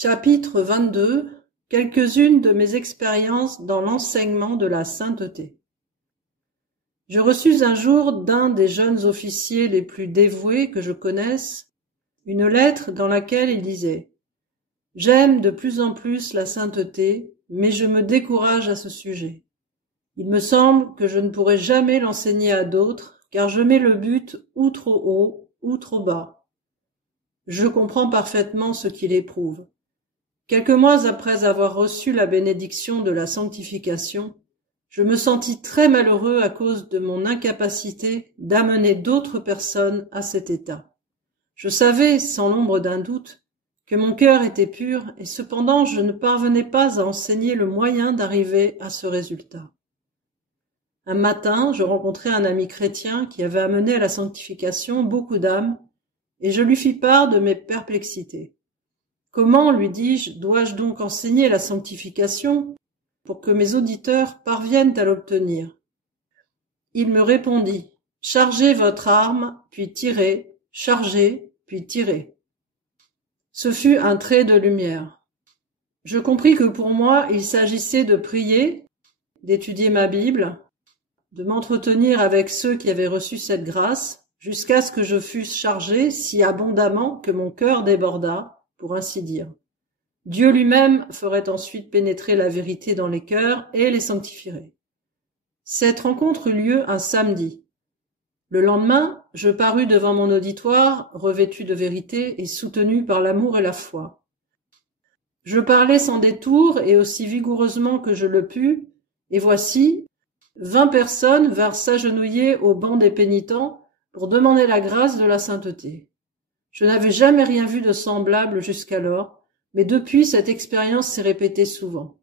Chapitre 22. Quelques-unes de mes expériences dans l'enseignement de la sainteté. Je reçus un jour d'un des jeunes officiers les plus dévoués que je connaisse une lettre dans laquelle il disait « J'aime de plus en plus la sainteté, mais je me décourage à ce sujet. Il me semble que je ne pourrai jamais l'enseigner à d'autres, car je mets le but ou trop haut ou trop bas. Je comprends parfaitement ce qu'il éprouve. Quelques mois après avoir reçu la bénédiction de la sanctification, je me sentis très malheureux à cause de mon incapacité d'amener d'autres personnes à cet état. Je savais, sans l'ombre d'un doute, que mon cœur était pur, et cependant je ne parvenais pas à enseigner le moyen d'arriver à ce résultat. Un matin, je rencontrai un ami chrétien qui avait amené à la sanctification beaucoup d'âmes, et je lui fis part de mes perplexités. Comment, lui dis-je, dois-je donc enseigner la sanctification pour que mes auditeurs parviennent à l'obtenir? Il me répondit « Chargez votre arme, puis tirez, chargez, puis tirez. » Ce fut un trait de lumière. Je compris que pour moi, il s'agissait de prier, d'étudier ma Bible, de m'entretenir avec ceux qui avaient reçu cette grâce, jusqu'à ce que je fusse chargé si abondamment que mon cœur déborda, pour ainsi dire. Dieu lui-même ferait ensuite pénétrer la vérité dans les cœurs et les sanctifierait. Cette rencontre eut lieu un samedi. Le lendemain, je parus devant mon auditoire, revêtu de vérité et soutenu par l'amour et la foi. Je parlais sans détour et aussi vigoureusement que je le pus, et voici, 20 personnes vinrent s'agenouiller au banc des pénitents pour demander la grâce de la sainteté. Je n'avais jamais rien vu de semblable jusqu'alors, mais depuis cette expérience s'est répétée souvent.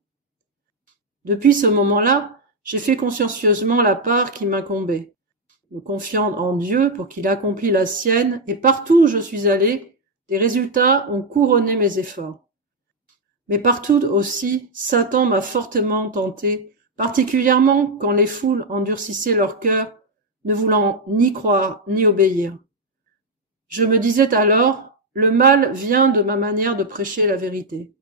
Depuis ce moment-là, j'ai fait consciencieusement la part qui m'incombait, me confiant en Dieu pour qu'il accomplit la sienne, et partout où je suis allé, des résultats ont couronné mes efforts. Mais partout aussi, Satan m'a fortement tenté, particulièrement quand les foules endurcissaient leur cœur, ne voulant ni croire ni obéir. Je me disais alors, le mal vient de ma manière de prêcher la vérité.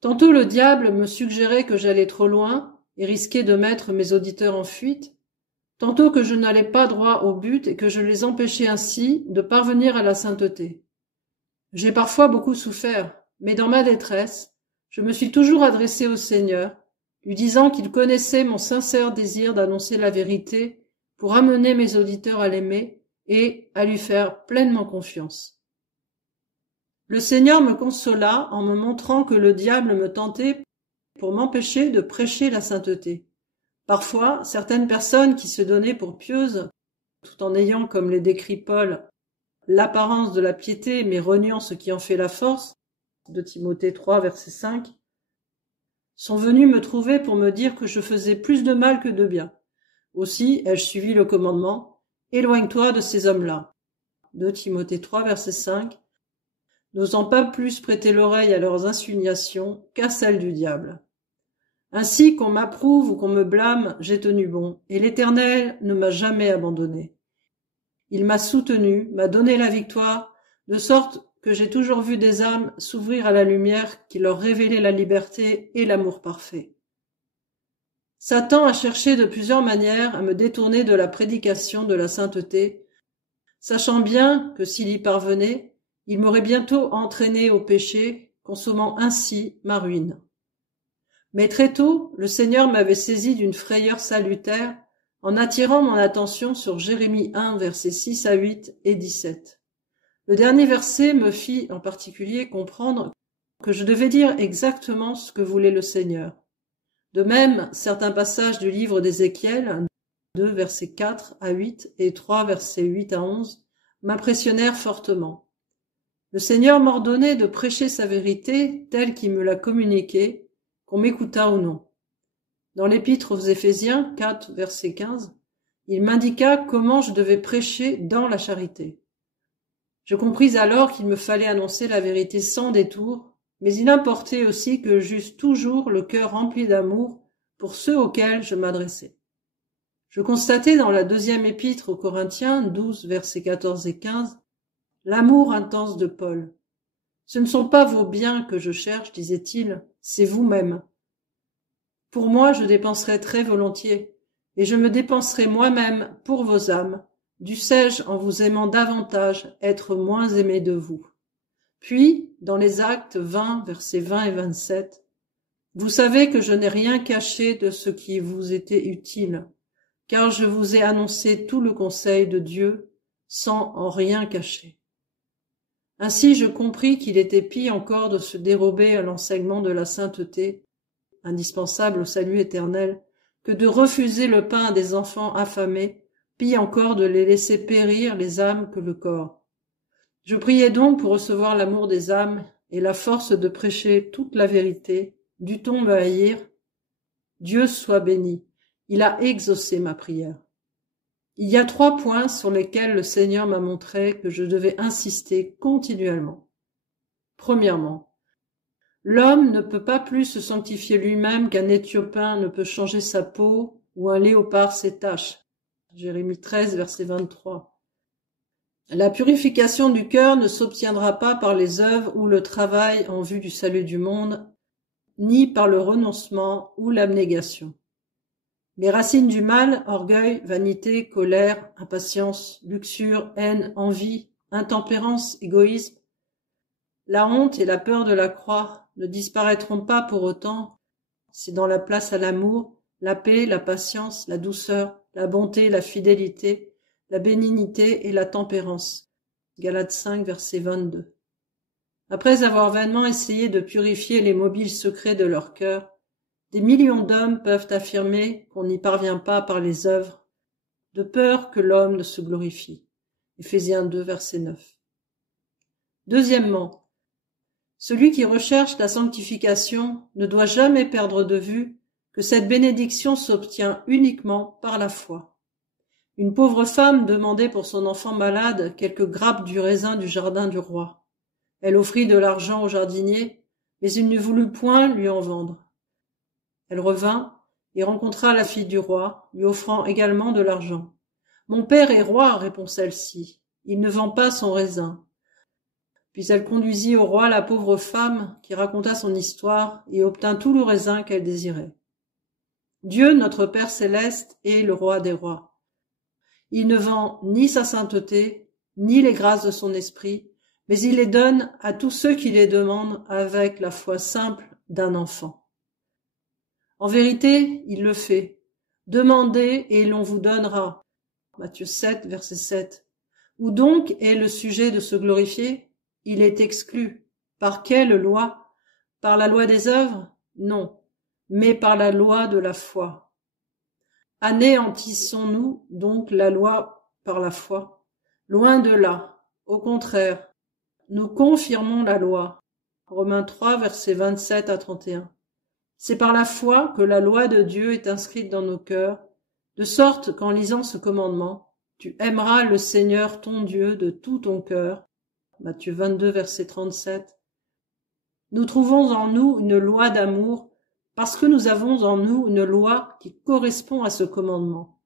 Tantôt le diable me suggérait que j'allais trop loin et risquais de mettre mes auditeurs en fuite, tantôt que je n'allais pas droit au but et que je les empêchais ainsi de parvenir à la sainteté. J'ai parfois beaucoup souffert, mais dans ma détresse, je me suis toujours adressé au Seigneur, lui disant qu'il connaissait mon sincère désir d'annoncer la vérité pour amener mes auditeurs à l'aimer et à lui faire pleinement confiance. Le Seigneur me consola en me montrant que le diable me tentait pour m'empêcher de prêcher la sainteté. Parfois, certaines personnes qui se donnaient pour pieuses, tout en ayant, comme les décrit Paul, l'apparence de la piété, mais reniant ce qui en fait la force, de Timothée 3, verset 5, sont venues me trouver pour me dire que je faisais plus de mal que de bien. Aussi ai-je suivi le commandement « Éloigne-toi de ces hommes-là » de Timothée 3, verset 5, n'osant pas plus prêter l'oreille à leurs insinuations qu'à celles du diable. Ainsi qu'on m'approuve ou qu'on me blâme, j'ai tenu bon, et l'Éternel ne m'a jamais abandonné. Il m'a soutenu, m'a donné la victoire, de sorte que j'ai toujours vu des âmes s'ouvrir à la lumière qui leur révélait la liberté et l'amour parfait. Satan a cherché de plusieurs manières à me détourner de la prédication de la sainteté, sachant bien que s'il y parvenait, il m'aurait bientôt entraîné au péché, consommant ainsi ma ruine. Mais très tôt, le Seigneur m'avait saisi d'une frayeur salutaire en attirant mon attention sur Jérémie 1, versets 6 à 8 et 17. Le dernier verset me fit en particulier comprendre que je devais dire exactement ce que voulait le Seigneur. De même, certains passages du livre d'Ézéchiel, 2 versets 4 à 8 et 3 versets 8 à 11, m'impressionnèrent fortement. Le Seigneur m'ordonnait de prêcher sa vérité telle qu'il me l'a communiquée, qu'on m'écoutât ou non. Dans l'épître aux Éphésiens 4 verset 15, il m'indiqua comment je devais prêcher dans la charité. Je compris alors qu'il me fallait annoncer la vérité sans détour, mais il importait aussi que j'eusse toujours le cœur rempli d'amour pour ceux auxquels je m'adressais. Je constatai dans la deuxième épître aux Corinthiens, 12 versets 14 et 15, l'amour intense de Paul. Ce ne sont pas vos biens que je cherche, disait-il, c'est vous-même. Pour moi, je dépenserai très volontiers, et je me dépenserai moi-même pour vos âmes. Dussé-je, en vous aimant davantage, être moins aimé de vous. Puis, dans les Actes 20, versets 20 et 27, vous savez que je n'ai rien caché de ce qui vous était utile, car je vous ai annoncé tout le conseil de Dieu, sans en rien cacher. Ainsi je compris qu'il était pis encore de se dérober à l'enseignement de la sainteté, indispensable au salut éternel, que de refuser le pain à des enfants affamés, pis encore de les laisser périr les âmes que le corps. Je priais donc pour recevoir l'amour des âmes et la force de prêcher toute la vérité. Dut-on me haïr? Dieu soit béni, il a exaucé ma prière. Il y a 3 points sur lesquels le Seigneur m'a montré que je devais insister continuellement. Premièrement, l'homme ne peut pas plus se sanctifier lui-même qu'un Éthiopien ne peut changer sa peau ou un léopard ses taches. Jérémie 13, verset 23. La purification du cœur ne s'obtiendra pas par les œuvres ou le travail en vue du salut du monde, ni par le renoncement ou l'abnégation. Les racines du mal, orgueil, vanité, colère, impatience, luxure, haine, envie, intempérance, égoïsme, la honte et la peur de la croix ne disparaîtront pas pour autant. C'est dans la place à l'amour, la paix, la patience, la douceur, la bonté, la fidélité, la bénignité et la tempérance. Galates 5, verset 22. Après avoir vainement essayé de purifier les mobiles secrets de leur cœur, des millions d'hommes peuvent affirmer qu'on n'y parvient pas par les œuvres, de peur que l'homme ne se glorifie. Éphésiens 2, verset 9. Deuxièmement, celui qui recherche la sanctification ne doit jamais perdre de vue que cette bénédiction s'obtient uniquement par la foi. Une pauvre femme demandait pour son enfant malade quelques grappes du raisin du jardin du roi. Elle offrit de l'argent au jardinier, mais il ne voulut point lui en vendre. Elle revint et rencontra la fille du roi, lui offrant également de l'argent. « Mon père est roi, répond celle-ci, il ne vend pas son raisin. » Puis elle conduisit au roi la pauvre femme qui raconta son histoire et obtint tout le raisin qu'elle désirait. Dieu, notre Père céleste, est le roi des rois. Il ne vend ni sa sainteté, ni les grâces de son esprit, mais il les donne à tous ceux qui les demandent avec la foi simple d'un enfant. En vérité, il le fait. Demandez et l'on vous donnera. Matthieu 7, verset 7. Où donc est le sujet de se glorifier? Il est exclu. Par quelle loi? Par la loi des œuvres? Non, mais par la loi de la foi. Anéantissons-nous donc la loi par la foi? Loin de là. Au contraire, nous confirmons la loi. Romains 3, versets 27 à 31. C'est par la foi que la loi de Dieu est inscrite dans nos cœurs, de sorte qu'en lisant ce commandement, tu aimeras le Seigneur ton Dieu de tout ton cœur. Matthieu 22, verset 37. Nous trouvons en nous une loi d'amour parce que nous avons en nous une loi qui correspond à ce commandement.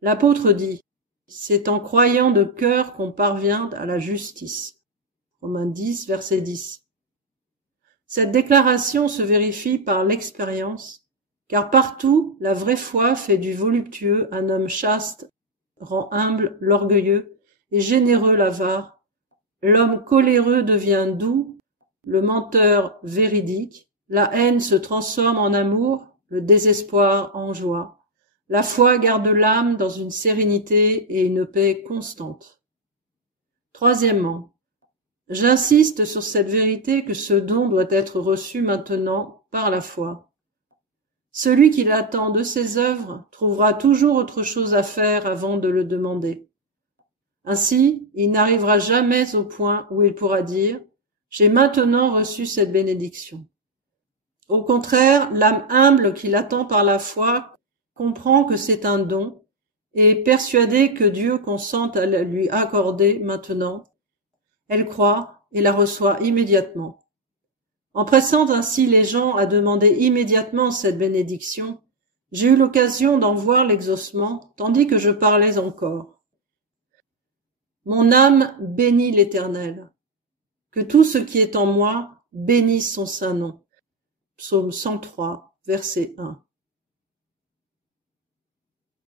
L'apôtre dit, c'est en croyant de cœur qu'on parvient à la justice. Romains 10, verset 10. Cette déclaration se vérifie par l'expérience, car partout la vraie foi fait du voluptueux un homme chaste, rend humble l'orgueilleux et généreux l'avare. L'homme coléreux devient doux, le menteur véridique, la haine se transforme en amour, le désespoir en joie. La foi garde l'âme dans une sérénité et une paix constante. Troisièmement, j'insiste sur cette vérité que ce don doit être reçu maintenant par la foi. Celui qui l'attend de ses œuvres trouvera toujours autre chose à faire avant de le demander. Ainsi, il n'arrivera jamais au point où il pourra dire « J'ai maintenant reçu cette bénédiction ». Au contraire, l'âme humble qui l'attend par la foi comprend que c'est un don et est persuadée que Dieu consent à la lui accorder maintenant. Elle croit et la reçoit immédiatement. En pressant ainsi les gens à demander immédiatement cette bénédiction, j'ai eu l'occasion d'en voir l'exaucement tandis que je parlais encore. Mon âme bénit l'Éternel. Que tout ce qui est en moi bénisse son saint nom. Psaume 103, verset 1.